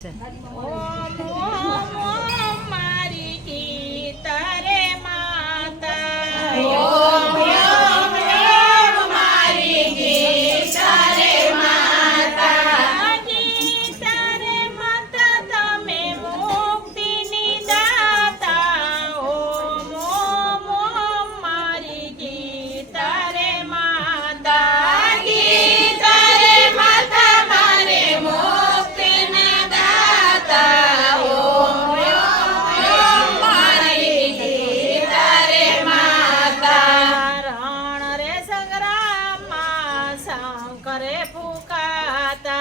ઓમ ઓમ ઓમ મારી ગીતા રે માતા ઓમ ઓમ ઓમ મારી ગીતા રે માતા ગીતા રે માતા તમે મુક્તિની દાતા ઓમ ઓમ ઓમ મારી ગીતા રે માતા ગીતા રે માતા મારે મુક્તિની કરે ફૂકાતા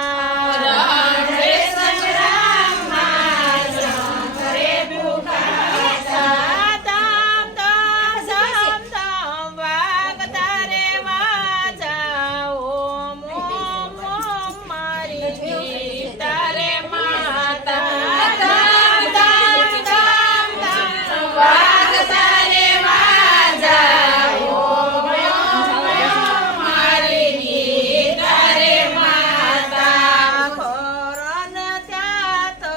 રણ રે સંગ્રામમાં શંકરે ફૂકાતા ધામ ધામ ધામ ધામ વાગતા રે વાજા ઓમ ઓમ ઓમ મારી ગીતા રે માતા ધામ ધામ ધામ ધામ વાગતા રે વાજા ઓમ ઓમ મારી ગીતા રે માતા ખોરન ત્યાં તો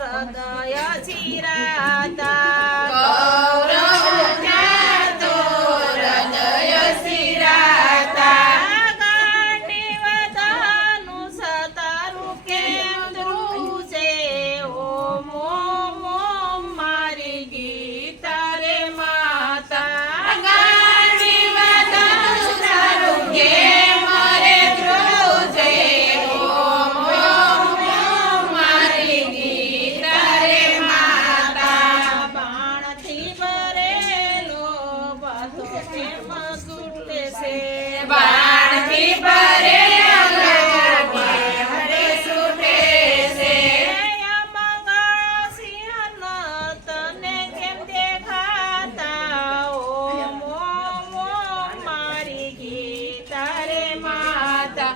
હૃદય ચિરાતા ગૌરવ ત્યાં તો હૃદય ચિરાતા ગાંડી વધાનું સતારું કેમ ધ્રુજે ઓમ ઓમ ઓમ મારી ગીતા રે માતા ગાંડી વધાનું સતારું કેમ રે ધ્રુજે ઓમ ઓમ ઓમ મારી ગીતા રે માતા બાણથી ભરેલો બધો કેમ છૂટે છે બાણથી ભરેલો કેમ રે છૂટે છે મંગળ સિંહન તને કેમ દેખાતા ઓમ ઓમ ઓમ મારી ગીતા રે માતા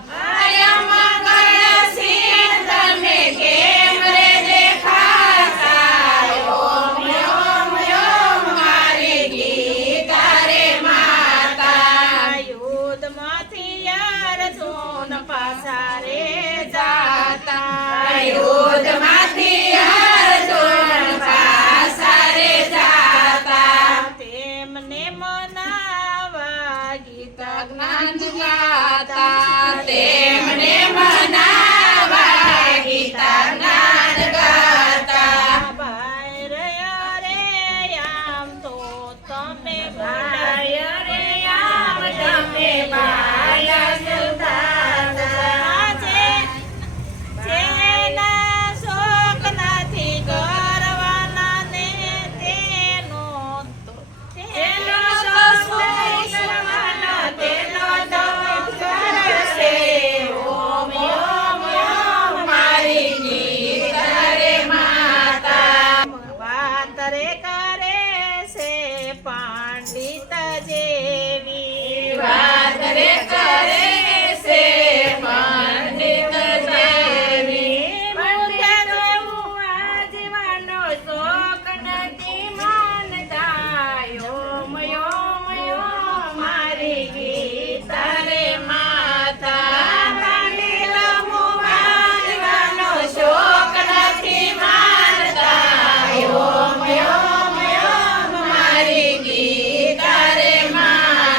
મંગળ સિંહ તને કેમ રે દેખાતા ઓમ ઓમ ઓમ મારી ગીતા રે માતા યુદ્ધમાંથી અર્જુન પાછા રે જાતા યુદ્ધમાંથી અર્જુન પાછા રે જાતા તેમને મનાવા ગીતા જ્ઞાન ગાતા તેમને મનાવા ગીતા જ્ઞાન ગાતા ભાઈ રે અરે આમ તો તમે ભાઈ રે આમ તમે ભાઈ જેના શોક નથી કરવાના ને તેનો તો તેનો શોક કરવાનો તેનો તો કરશે ઓમ ઓમ ઓમ મારી ગીતા રે માતા વાત રે કરે છે પાંડિત જેવી વાત રે કરે છે પંડિત જેવી મુખ્ય જોવું આ જીવાનો શોક નથી માનતા ઓમ ઓમ ઓમ મારી ગીતા રે માતા પાંડિત મુવા જીવાનો શોક નથી માનતા ઓમ ઓમ ઓમ મારી ગીતા રે માતા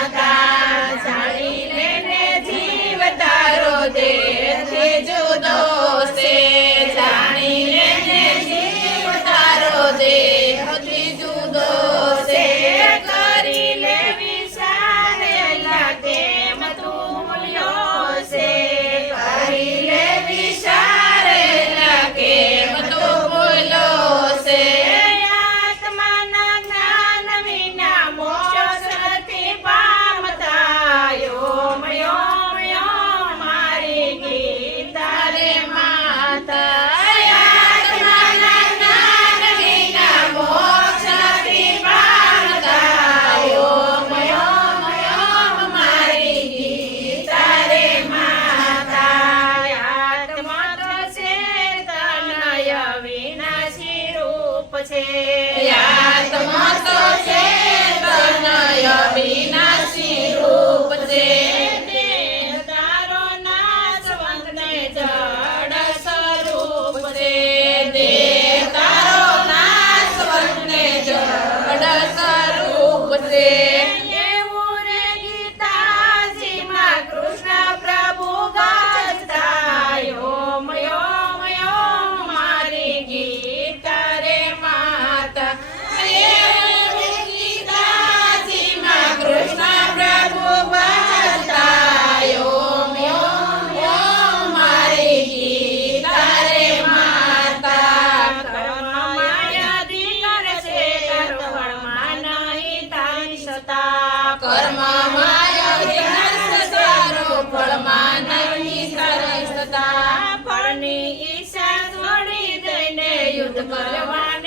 સતા કર્મમાં અભ્યાસ સારો, ફળમાં નહીં સરસ થતા. ફળની ઈચ્છા છોડી દઈને યુદ્ધ કરવા